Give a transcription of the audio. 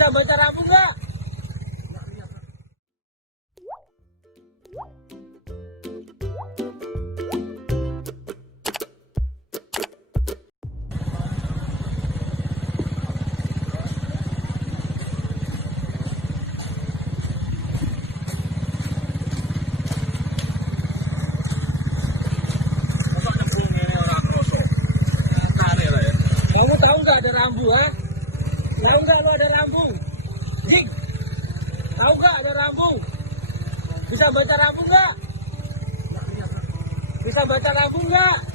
Bisa baca rambu nggak? Kamu tahu nggak ada rambu, ha? Tahu nggak lo ada rambu? Zik, tahu nggak ada rambu? Bisa baca rambu nggak? Bisa baca rambu nggak?